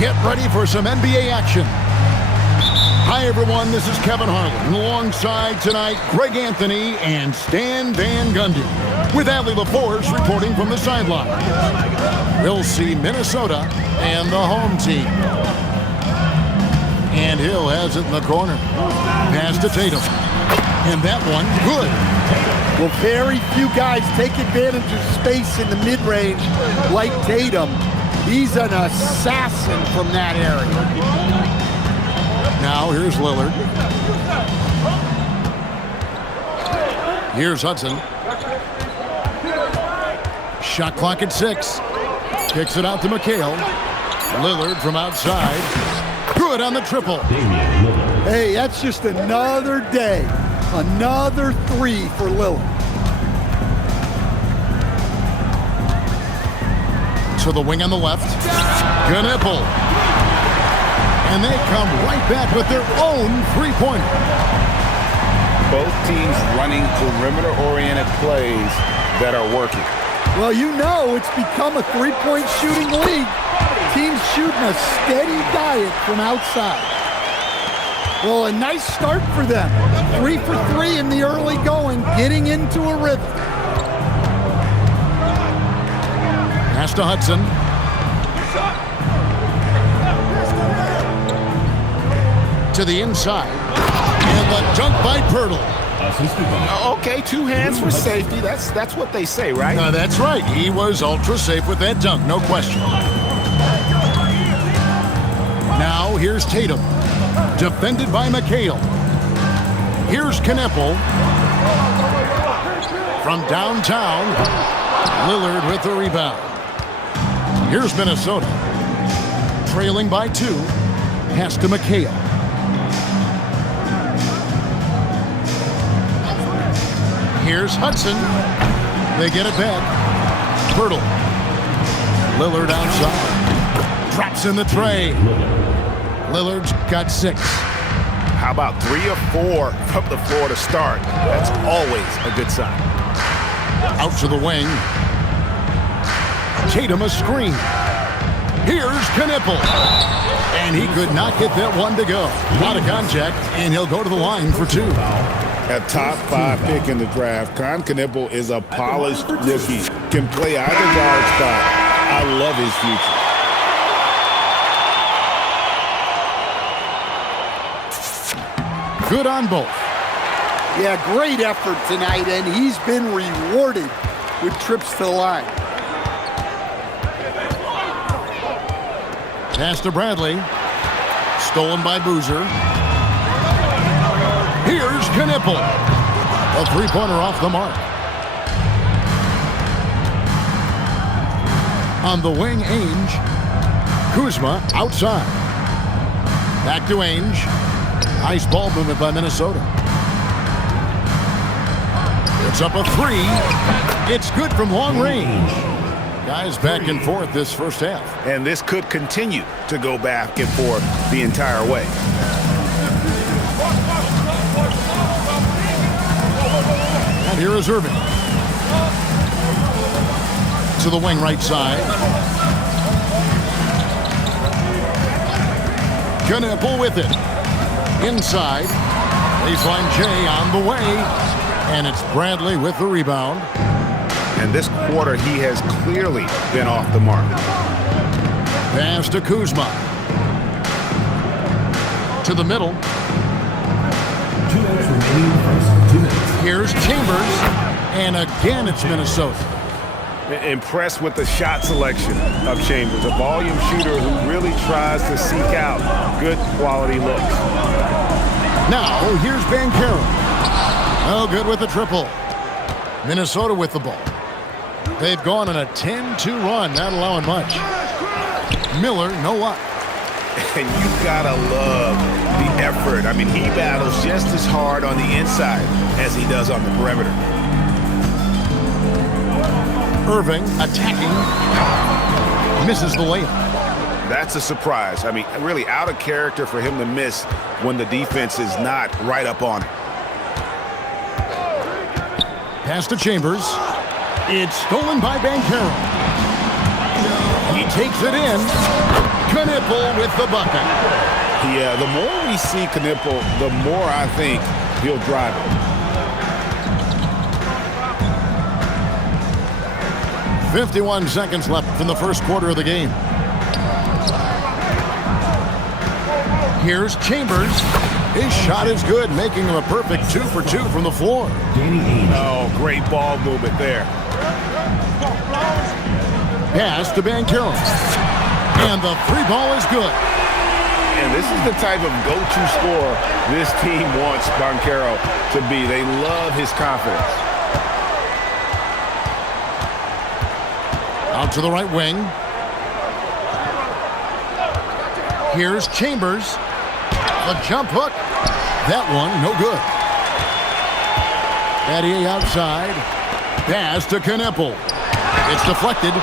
Get ready for some NBA action. Hi, everyone. This is Kevin Harlan. Alongside tonight, Greg Anthony and Stan Van Gundy. With Adley LaForce reporting from the sideline. We'll see Minnesota and the home team. And Hill has it in the corner. Pass to Tatum. And that one, good. Well, very few guys take advantage of space in the mid-range like Tatum. He's an assassin from that area. Now here's Lillard. Here's Hudson. Shot clock at 6. Kicks it out to McHale. Lillard from outside. Good on the triple. Hey, that's just another day. Another 3 for Lillard. To the wing on the left. Knueppel. And they come right back with their own three-pointer. Both teams running perimeter-oriented plays that are working. Well, you know it's become a three-point shooting league. Teams shooting a steady diet from outside. Well, a nice start for them. 3 for 3 in the early going, getting into a rhythm. Pass to Hudson. To the inside. And the dunk by Pirtle. Okay, 2 hands for safety. That's what they say, right? That's right. He was ultra safe with that dunk, no question. Now here's Tatum. Defended by McHale. Here's Knueppel. From downtown, Lillard with the rebound. Here's Minnesota. Trailing by 2. Pass to McHale. Here's Hudson. They get it back. Pirtle. Lillard outside. Drops in the tray. Lillard's got 6. How about 3 or 4 from the floor to start? That's always a good sign. Out to the wing. Tatum a screen. Here's Knueppel. And he could not get that one to go. Out of contact, and he'll go to the line for 2. A top 5 pick in the draft. Knueppel is a polished rookie. Can play either guard spot. I love his future. Good on both. Yeah, great effort tonight, and he's been rewarded with trips to the line. Pass to Bradley. Stolen by Boozer. Here's Knueppel. A three-pointer off the mark. On the wing, Ainge. Kuzma outside. Back to Ainge. Nice ball movement by Minnesota. It's up a 3. It's good from long range. Guys back and forth this first half. And this could continue to go back and forth the entire way. And here is Irving. To the wing right side. Knueppel with it. Inside. Baseline J on the way. And it's Bradley with the rebound. And this quarter, he has clearly been off the mark. Pass to Kuzma. To the middle. 2 minutes remaining. 2 minutes. Here's Chambers. And again, it's Minnesota. Impressed with the shot selection of Chambers, a volume shooter who really tries to seek out good quality looks. Now, here's Banchero. Oh, good with the triple. Minnesota with the ball. They've gone on a 10-2 run, not allowing much. Miller, no luck. And you gotta love the effort. I mean, he battles just as hard on the inside as he does on the perimeter. Irving attacking. Misses the layup. That's a surprise. I mean, really out of character for him to miss when the defense is not right up on it. Pass to Chambers. It's stolen by Banchero. He takes it in. Knipple with the bucket. Yeah, the more we see Knipple, the more I think he'll drive it. 51 seconds left in the first quarter of the game. Here's Chambers. His shot is good, making him a perfect 2 for 2 from the floor. Danny Ainge. Oh, great ball movement there. Pass to Banchero. And the three ball is good. And this is the type of go-to scorer this team wants Banchero to be. They love his confidence. Out to the right wing. Here's Chambers. The jump hook. That one, no good. Battier outside. Pass to Knipple. It's deflected.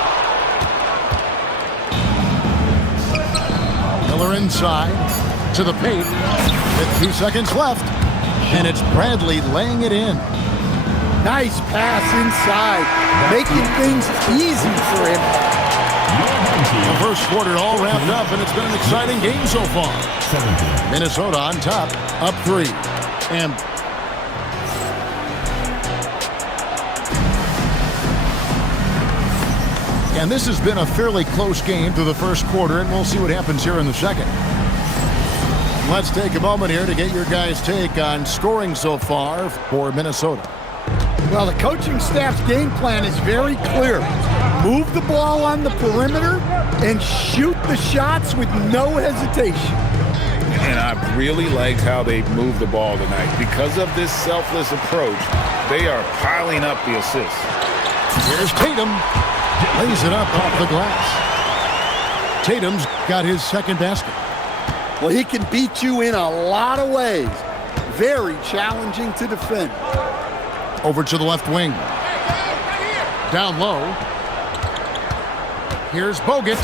Miller inside to the paint with 2 seconds left. And it's Bradley laying it in. Nice pass inside, making things easy for him. The first quarter all wrapped up, and it's been an exciting game so far. 17. Minnesota on top, up 3. And this has been a fairly close game through the first quarter, and we'll see what happens here in the second. Let's take a moment here to get your guys' take on scoring so far for Minnesota. Well, the coaching staff's game plan is very clear. Move the ball on the perimeter and shoot the shots with no hesitation. And I really liked how they moved the ball tonight. Because of this selfless approach, they are piling up the assists. Here's Tatum. Lays it up off the glass. Tatum's got his second basket. Well, he can beat you in a lot of ways. Very challenging to defend. Over to the left wing. Down low. Here's Bogut.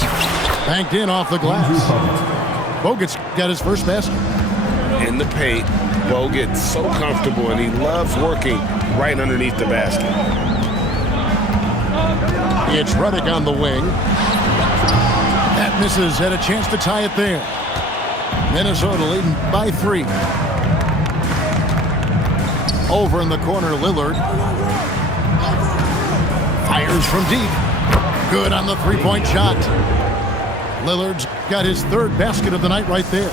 Banked in off the glass. Bogut's got his first basket. In the paint, Bogut's so comfortable, and he loves working right underneath the basket. It's Redick on the wing. That misses. Had a chance to tie it there. Minnesota leading by 3. Over in the corner, Lillard. Fires from deep. Good on the three-point shot. Lillard's got his third basket of the night right there.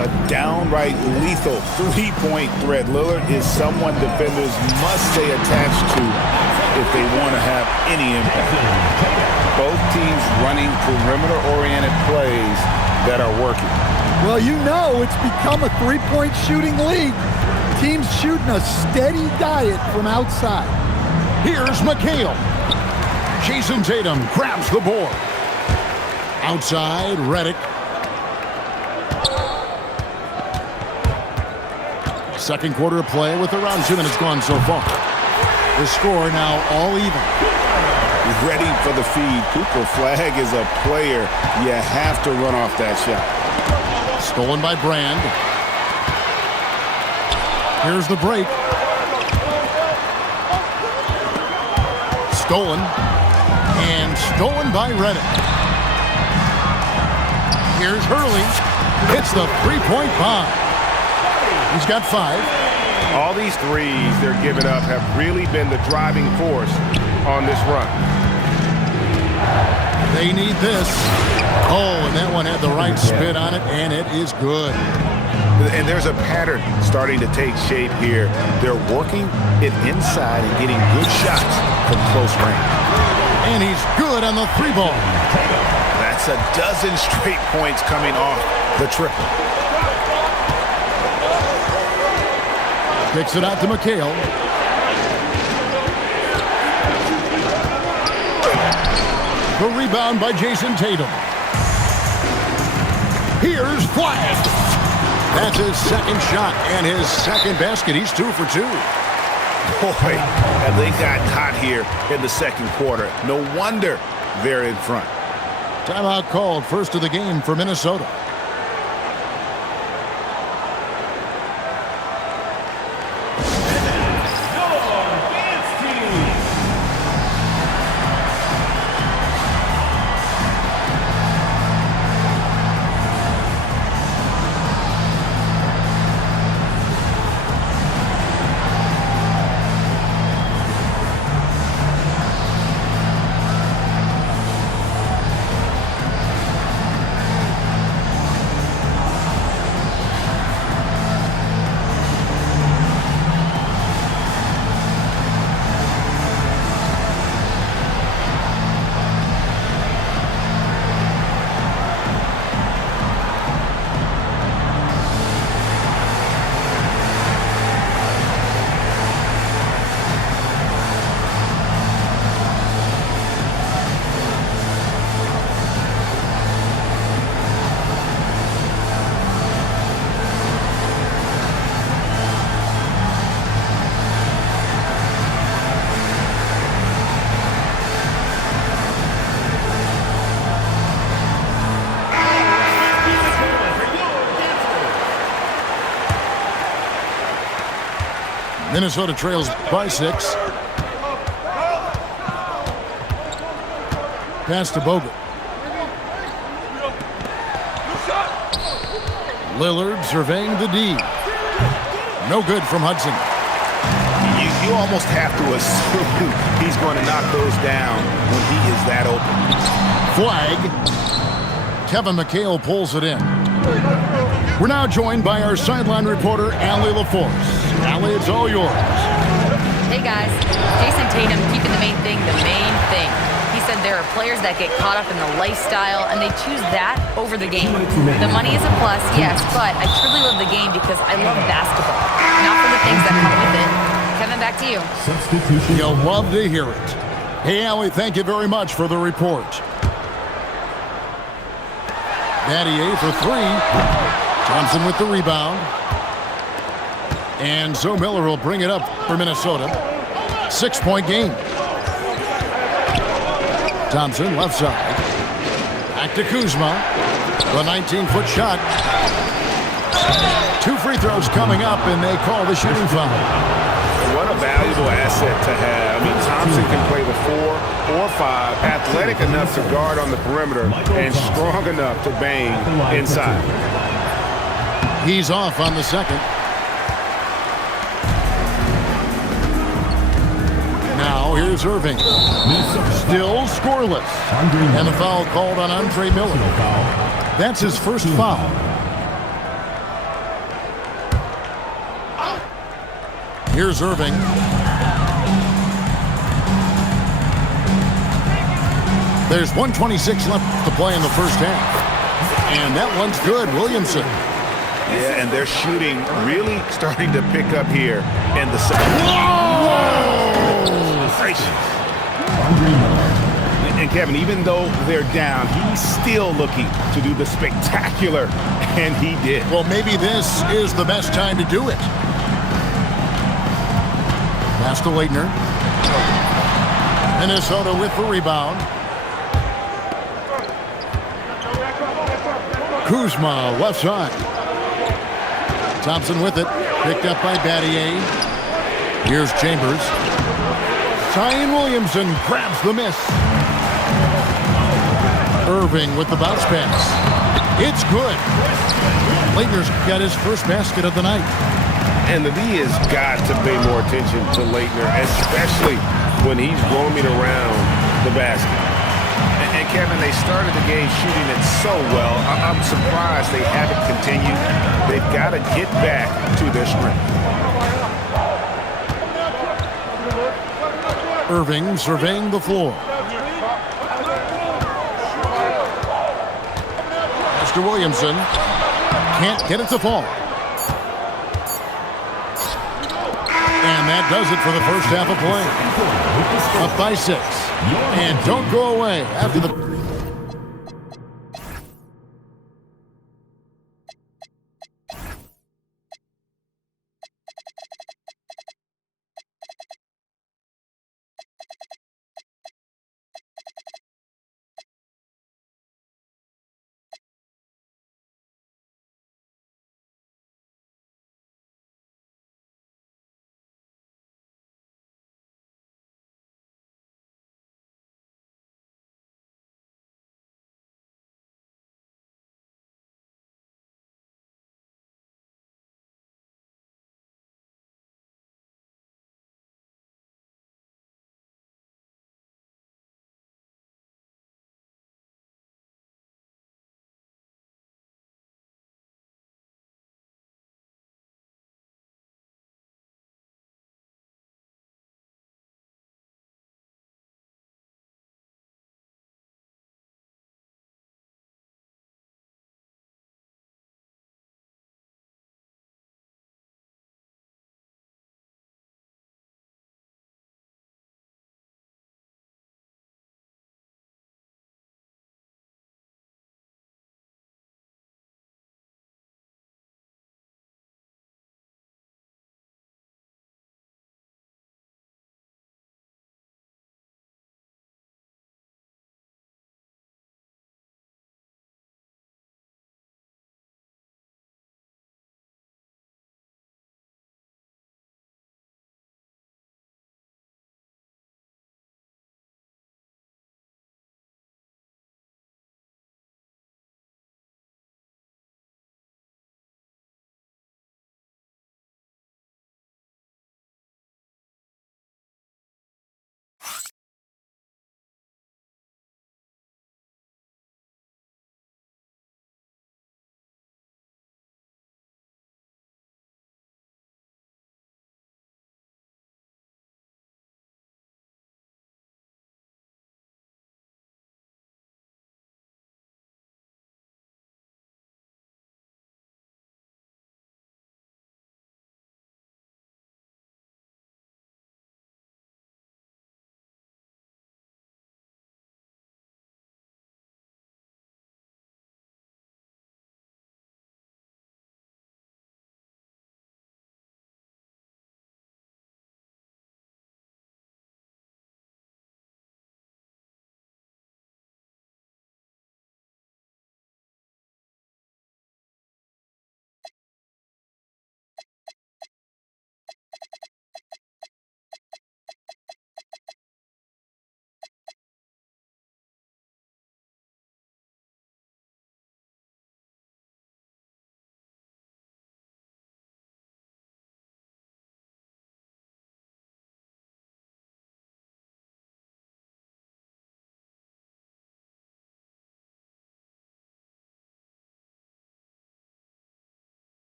A downright lethal three-point threat. Lillard is someone defenders must stay attached to if they want to have any impact. Both teams running perimeter-oriented plays that are working. Well, you know it's become a three-point shooting league. Teams shooting a steady diet from outside. Here's McHale. Jason Tatum grabs the board. Outside, Redick. Second quarter of play with around 2 minutes gone so far. The score now all even. Ready for the feed. Cooper Flag is a player. You have to run off that shot. Stolen by Brand. Here's the break. Stolen. And stolen by Redick. Here's Hurley. Hits the three-point bomb. He's got 5. All these threes they're giving up have really been the driving force on this run. They need this. Oh, and that one had the right spin on it, and it is good. And there's a pattern starting to take shape here. They're working it inside and getting good shots from close range. And he's good on the 3-ball. That's a dozen straight points coming off the triple. Kicks it out to McHale. The rebound by Jason Tatum. Here's Flag. That's his second shot and his second basket. He's 2 for 2. Boy, have they got hot here in the second quarter. No wonder they're in front. Timeout called, first of the game for Minnesota. Minnesota trails by 6. Pass to Bogut. Lillard surveying the D. No good from Hudson. You almost have to assume he's going to knock those down when he is that open. Flag. Kevin McHale pulls it in. We're now joined by our sideline reporter, Allie LaForce. Allie, it's all yours. Hey, guys. Jason Tatum keeping the main thing the main thing. He said there are players that get caught up in the lifestyle, and they choose that over the game. The money is a plus, yes, but I truly love the game because I love basketball, not for the things that come with it. Kevin, back to you. Substitution. You'll love to hear it. Hey, Allie, thank you very much for the report. Battier for 3. Thompson with the rebound. And so Miller will bring it up for Minnesota. 6-point game. Thompson, left side. Back to Kuzma. The 19-foot shot. 2 free throws coming up, and they call the shooting foul. What a valuable asset to have. I mean, Thompson can play the 4 or 5, athletic enough to guard on the perimeter, and strong enough to bang inside. He's off on the second. Now here's Irving. Still scoreless. And the foul called on Andre Miller. That's his first foul. Here's Irving. There's 1:26 left to play in the first half. And that one's good. Williamson. Yeah, and their shooting really starting to pick up here in the second. Whoa! And Kevin, even though they're down, he's still looking to do the spectacular, and he did. Well, maybe this is the best time to do it. Pass to Leitner. Minnesota with the rebound. Kuzma, left side. Thompson with it. Picked up by Battier. Here's Chambers. Zion Williamson grabs the miss. Irving with the bounce pass. It's good. Leitner's got his first basket of the night. And the D has got to pay more attention to Leitner, especially when he's roaming around the basket. And Kevin, they started the game shooting it so well. I'm surprised they haven't continued. They've got to get back to their strength. Irving surveying the floor. Mr. Williamson can't get it to fall. And that does it for the first half of play. Up by 6. And don't go away after the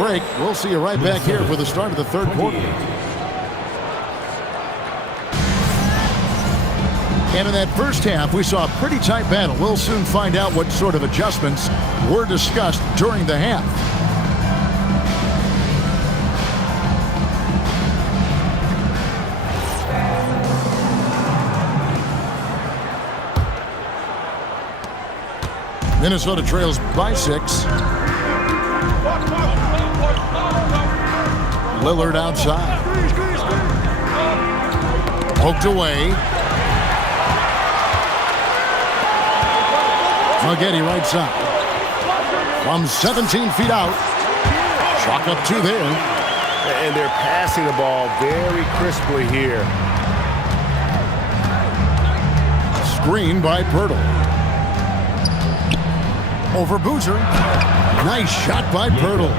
break. We'll see you right back here for the start of the third quarter. And in that first half, we saw a pretty tight battle. We'll soon find out what sort of adjustments were discussed during the half. Minnesota trails by 6. Lillard outside. Poked away. Maggette right side. From 17 feet out. Chalk up 2 there. And they're passing the ball very crisply here. Screen by Pirtle. Over Boozer. Nice shot by Pirtle.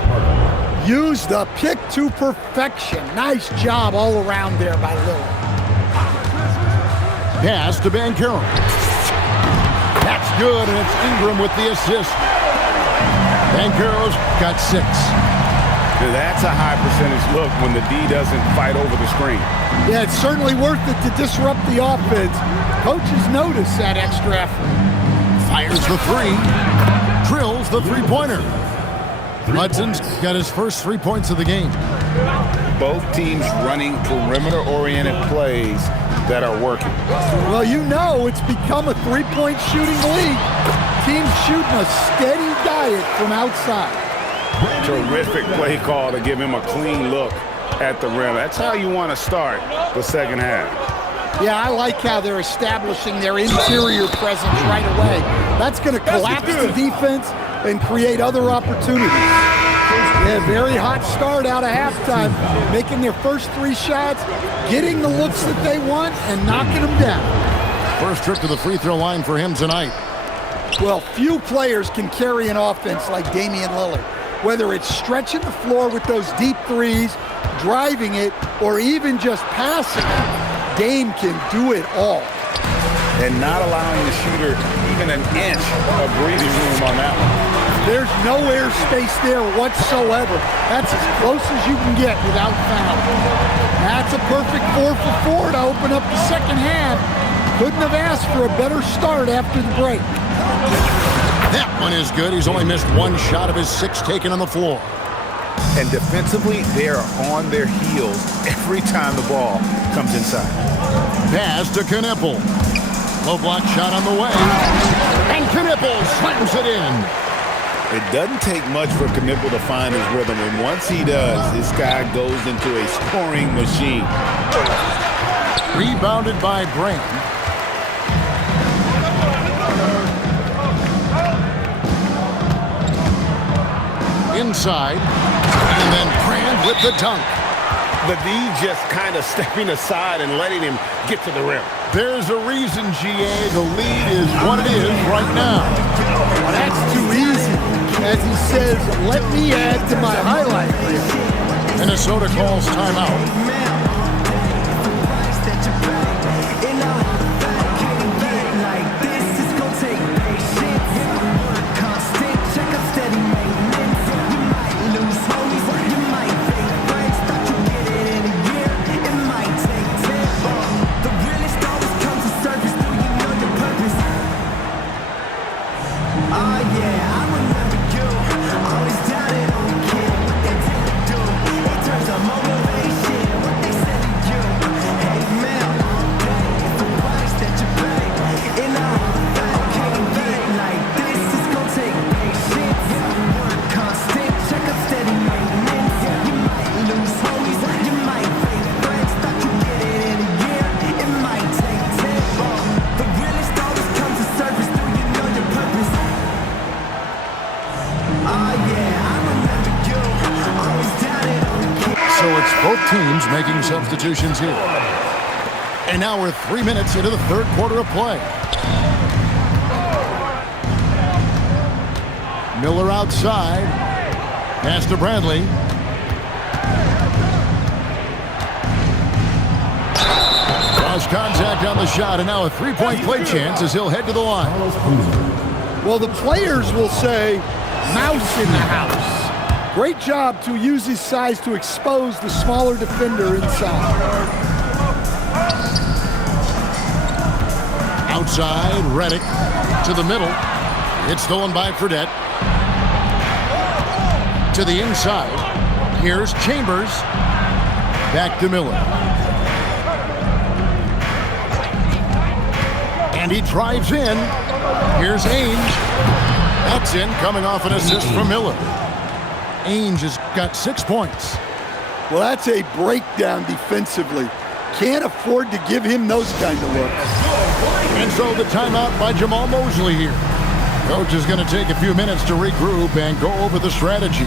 Use the pick to perfection. Nice job all around there by Lillard. Pass to Banchero. That's good, and it's Ingram with the assist. Banchero's got 6. That's a high percentage look when the D doesn't fight over the screen. Yeah, it's certainly worth it to disrupt the offense. Coaches notice that extra effort. Fires the 3. Drills the three-pointer. Hudson's got his first 3 points of the game. Both teams running perimeter-oriented plays that are working. Well, you know it's become a three-point shooting league. Teams shooting a steady diet from outside. Terrific play call to give him a clean look at the rim. That's how you want to start the second half. Yeah, I like how they're establishing their interior presence right away. That's going to collapse the defense and create other opportunities. Yeah, very hot start out of halftime, making their first 3 shots, getting the looks that they want, and knocking them down. First trip to the free throw line for him tonight. Well, few players can carry an offense like Damian Lillard, whether it's stretching the floor with those deep threes, driving it, or even just passing it. Dame can do it all. And not allowing the shooter even an inch of breathing room on that one. There's no airspace there whatsoever. That's as close as you can get without foul. That's a perfect 4 for 4 to open up the second half. Couldn't have asked for a better start after the break. That one is good. He's only missed 1 shot of his 6 taken on the floor. And defensively, they are on their heels every time the ball comes inside. Pass to Knippel. Low block shot on the way. And Knippel slams it in. It doesn't take much for Knippel to find his rhythm, and once he does, this guy goes into a scoring machine. Rebounded by Brand. Inside, and then Brand with the dunk. The D just kind of stepping aside and letting him get to the rim. There's a reason, GA, the lead is what it is right now. Well, that's too easy. As he says, let me add to my highlight reel. Minnesota calls timeout. Teams making substitutions here. And now we're 3 minutes into the third quarter of play. Miller outside. Pass to Bradley. Cross contact on the shot, and now a three-point play chance as he'll head to the line. Well, the players will say, mouse in the house. Great job to use his size to expose the smaller defender inside. Outside, Reddick to the middle. It's stolen by Fredette. To the inside. Here's Chambers. Back to Miller. And he drives in. Here's Ainge. That's in, coming off an assist from Miller. Ainge has got 6 points. Well, that's a breakdown defensively. Can't afford to give him those kind of looks. And so the timeout by Jamal Mosley here. Coach is going to take a few minutes to regroup and go over the strategy.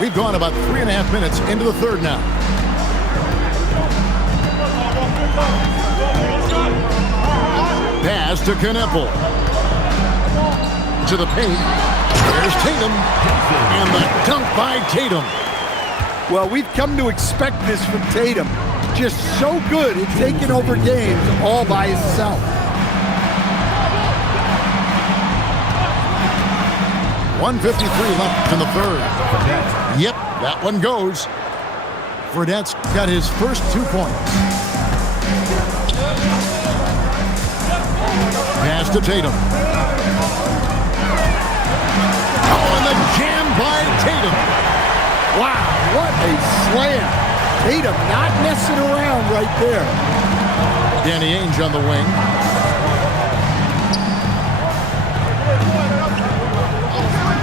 We've gone about 3.5 minutes into the third now. Pass to Kneppel. To the paint. There's Tatum. And the dunk by Tatum. Well, we've come to expect this from Tatum. Just so good at taking over games all by himself. 1:53 left in the third. Yep, that one goes. Fredette's got his first 2 points. Pass to Tatum. Oh, and the jam by Tatum. Wow, what a slam. Tatum not messing around right there. Danny Ainge on the wing.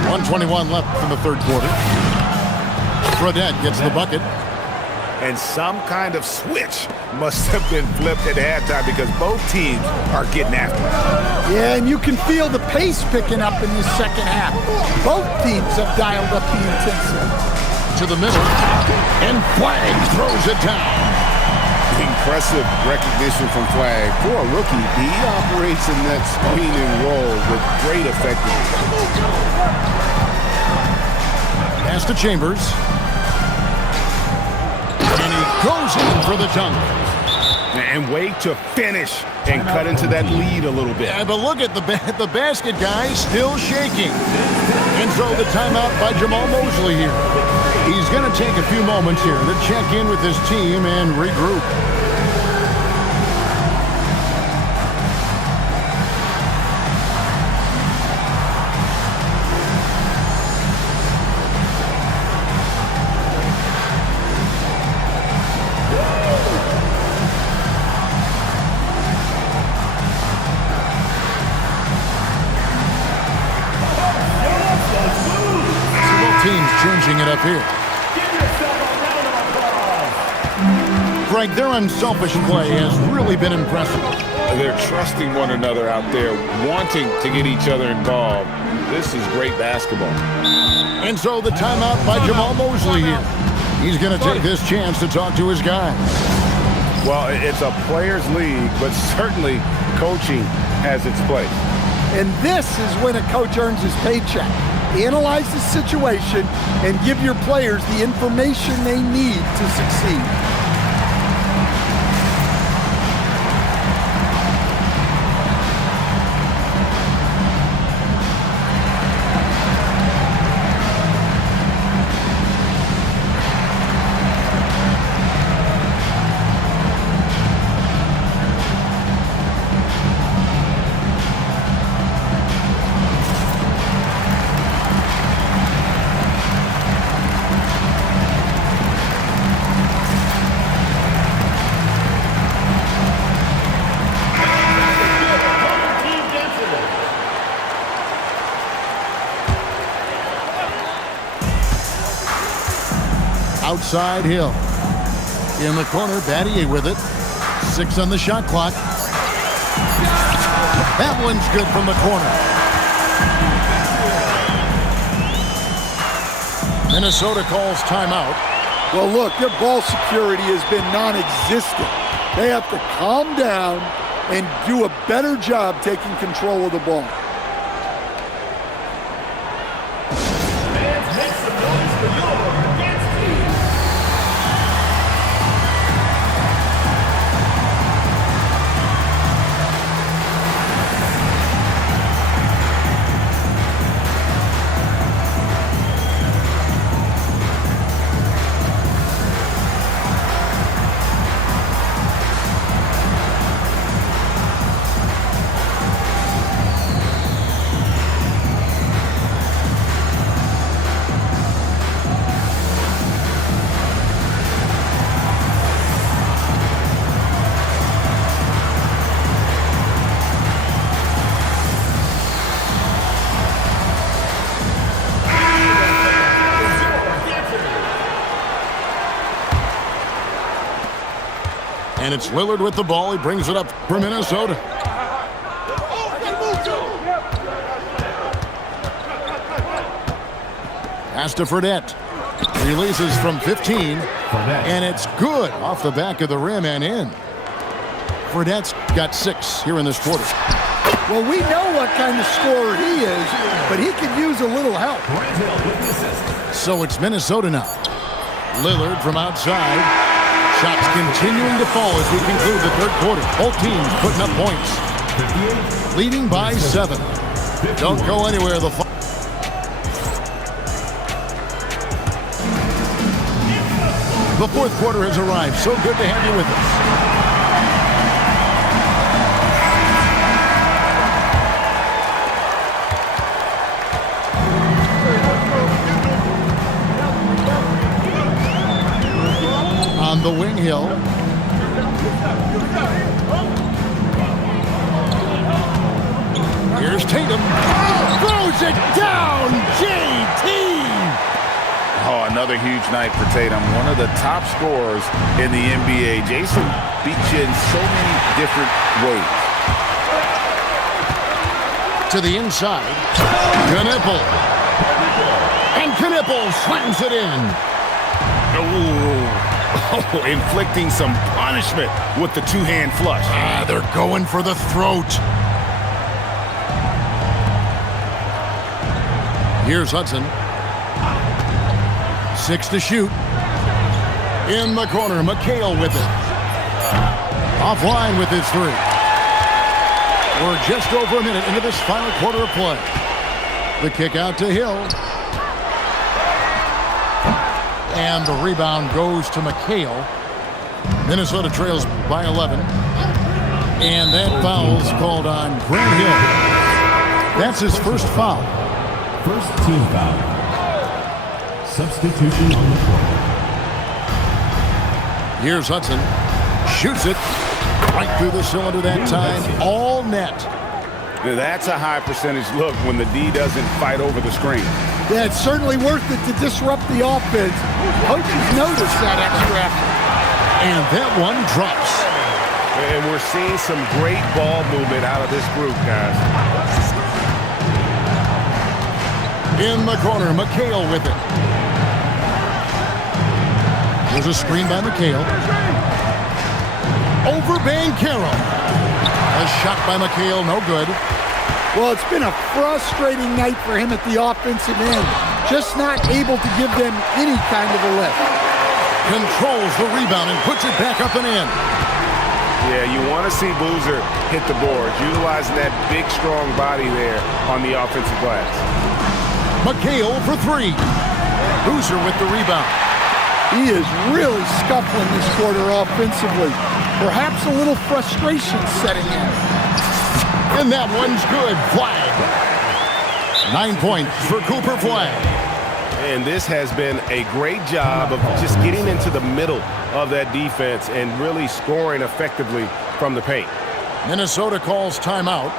.121 left in the third quarter. Fredette gets the bucket. And some kind of switch must have been flipped at halftime because both teams are getting after it. Yeah, and you can feel the pace picking up in the second half. Both teams have dialed up the intensity. To the middle. And Flag throws it down. Impressive recognition from Flag. For a rookie, he operates in that screen and roll with great effectiveness. Pass to Chambers. And he goes in for the dunk. And wait to finish and cut into that lead a little bit. Yeah, but look at the basket guy still shaking. And so the timeout by Jamal Mosley here. He's going to take a few moments here to check in with his team and regroup. Teams changing it up here. Greg, their unselfish play has really been impressive. They're trusting one another out there, wanting to get each other involved. This is great basketball. And so the timeout by Jamal Mosley here. He's going to take this chance to talk to his guys. Well, it's a players' league, but certainly coaching has its place. And this is when a coach earns his paycheck. Analyze the situation and give your players the information they need to succeed. outside Hill. In the corner, Battier with it. 6 on the shot clock. That one's good from the corner. Minnesota calls timeout. Well, look, their ball security has been non-existent. They have to calm down and do a better job taking control of the ball. And it's Lillard with the ball. He brings it up for Minnesota. Pass to Fredette. Releases from 15. And it's good off the back of the rim and in. Fredette's got 6 here in this quarter. Well, we know what kind of scorer he is, but he could use a little help. So it's Minnesota now. Lillard from outside. Shots continuing to fall as we conclude the third quarter. Both teams putting up points. Leading by 7. Don't go anywhere. The fourth quarter has arrived. So good to have you with us. On the wing, Hill. Here's Tatum. Throws it down. JT. Oh, another huge night for Tatum. One of the top scorers in the NBA. Jason beats you in so many different ways. To the inside. Knipple. And Knipple slams it in. Oh, inflicting some punishment with the two-hand flush. They're going for the throat. Here's Hudson. 6 to shoot. In the corner, McHale with it. Offline with his 3. We're just over a minute into this final quarter of play. The kick out to Hill. And the rebound goes to McHale. Minnesota trails by 11. And that foul's called on Grant Hill. That's his first foul. First team foul. Substitution on the court. Here's Hudson. Shoots it. Right through the cylinder that time. All net. That's a high percentage look when the D doesn't fight over the screen. Yeah, it's certainly worth it to disrupt the offense. Coaches notice that extra effort. And that one drops. And we're seeing some great ball movement out of this group, guys. In the corner, McHale with it. There's a screen by McHale. Over Banchero. A shot by McHale, no good. Well, it's been a frustrating night for him at the offensive end. Just not able to give them any kind of a lift. Controls the rebound and puts it back up and in. Yeah, you want to see Boozer hit the boards, utilizing that big, strong body there on the offensive glass. McHale for 3. Boozer with the rebound. He is really scuffling this quarter offensively. Perhaps a little frustration setting in. And that one's good. Flag. 9 points for Cooper Flag. And this has been a great job of just getting into the middle of that defense and really scoring effectively from the paint. Minnesota calls timeout.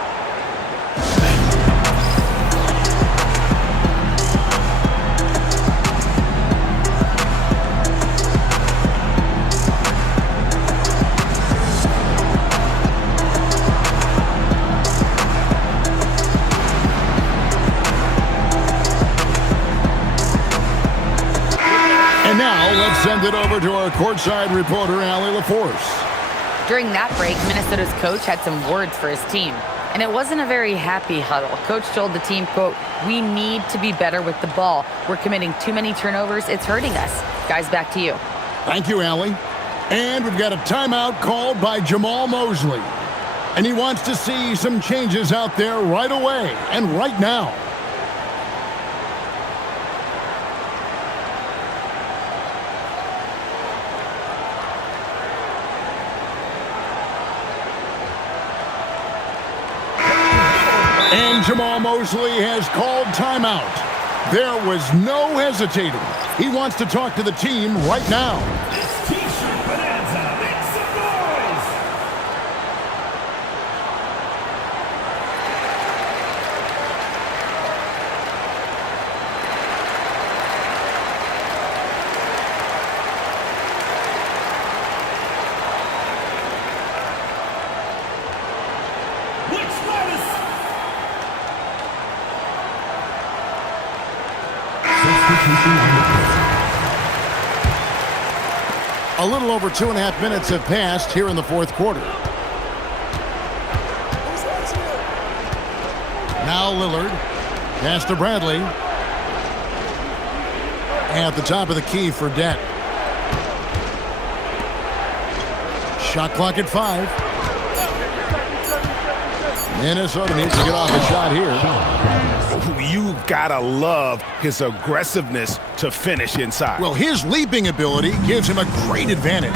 Let's send it over to our courtside reporter, Allie LaForce. During that break, Minnesota's coach had some words for his team. And it wasn't a very happy huddle. Coach told the team, quote, "We need to be better with the ball. We're committing too many turnovers. It's hurting us." Guys, back to you. Thank you, Allie. And we've got a timeout called by Jamal Mosley. And he wants to see some changes out there right away and right now. And Jamal Mosley has called timeout. There was no hesitating. He wants to talk to the team right now. T-shirt bonanza. Make some noise. Which lattice? Substitution on the court. A little over 2.5 minutes have passed here in the fourth quarter. Now Lillard. Pass to Bradley. At the top of the key for Det. Shot clock at 5. Minnesota needs to get off a shot here. You gotta love his aggressiveness to finish inside. Well, his leaping ability gives him a great advantage.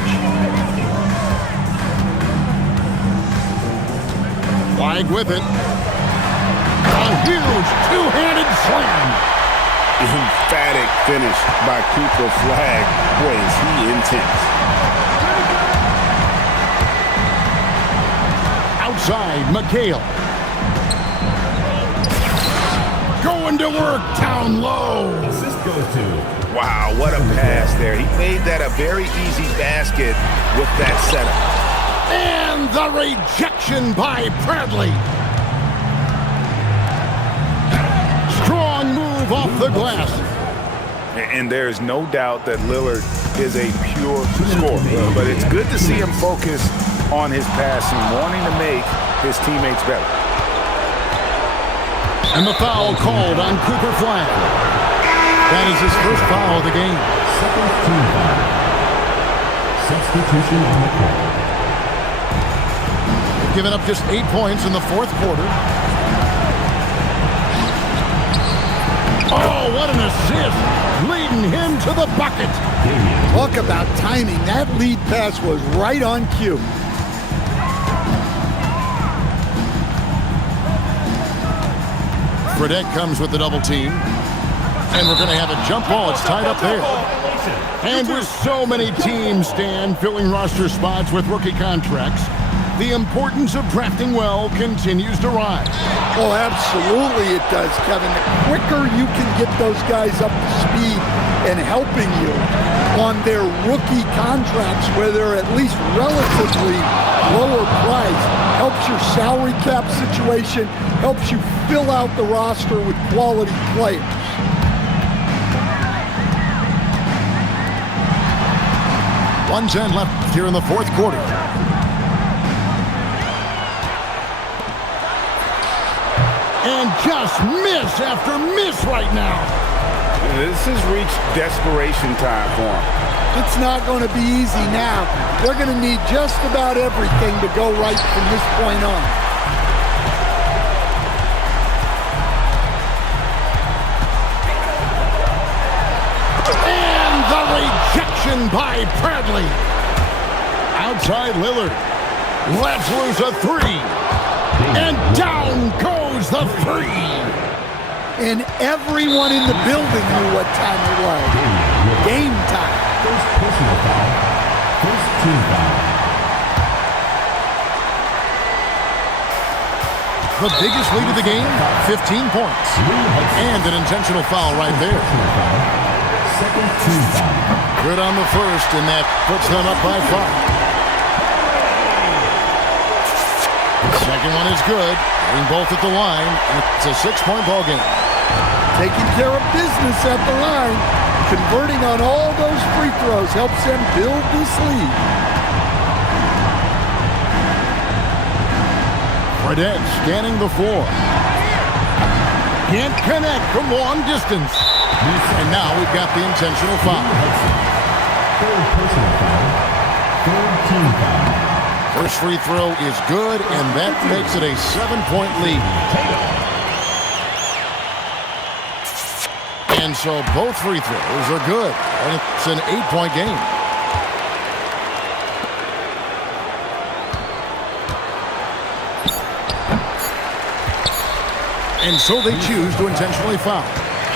Flag with it. A huge two-handed slam. Emphatic finish by Cooper Flag. Boy, is he intense. Outside, McHale. Going to work down low. Assist goes to. Wow, what a pass there. He made that a very easy basket with that setup. And the rejection by Bradley. Strong move off the glass. And there is no doubt that Lillard is a pure scorer. But it's good to see him focus on his passing, wanting to make his teammates better. And the foul called on Cooper Flag. That is his first foul of the game. Second team foul. Substitution on the court. Giving up just 8 points in the fourth quarter. Oh, what an assist! Leading him to the bucket. Talk about timing. That lead pass was right on cue. Fredette comes with the double team. And we're going to have a jump ball. It's tied up there. And with so many teams, Stan, filling roster spots with rookie contracts, the importance of drafting well continues to rise. Oh, absolutely it does, Kevin. The quicker you can get those guys up to speed and helping you on their rookie contracts where they're at least relatively lower priced, helps your salary cap situation, helps you fill out the roster with quality players. .110 left here in the fourth quarter. And just miss after miss right now. This has reached desperation time for him. It's not going to be easy now. They're going to need just about everything to go right from this point on. And the rejection by Bradley. Outside Lillard. Let's lose a three. And down goes the three. And everyone in the building knew what time it was. Game time. First personal foul. First team foul. The biggest lead of the game, 15 points. And an intentional foul right there. Second team foul. Good on the first, and that puts them up by 5. Second one is good. Getting both at the line. And it's a 6-point ball game. Taking care of business at the line. Converting on all those free throws helps them build this lead. Fredette scanning the floor. Can't connect from long distance. And now we've got the intentional foul. Third personal foul. Third team foul. First free throw is good, and that makes it a 7-point lead. And so both free throws are good, and it's an 8-point game. And so they choose to intentionally foul.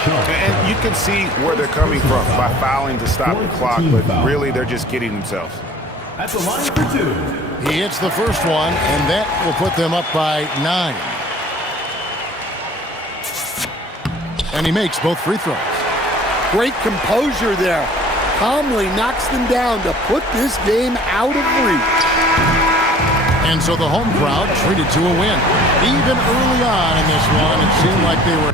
And you can see where they're coming from by fouling to stop the clock, but really they're just kidding themselves. At the line for two. He hits the first one, and that will put them up by 9. And he makes both free throws. Great composure there. Calmly knocks them down to put this game out of reach. And so the home crowd treated to a win. Even early on in this one, it seemed like they were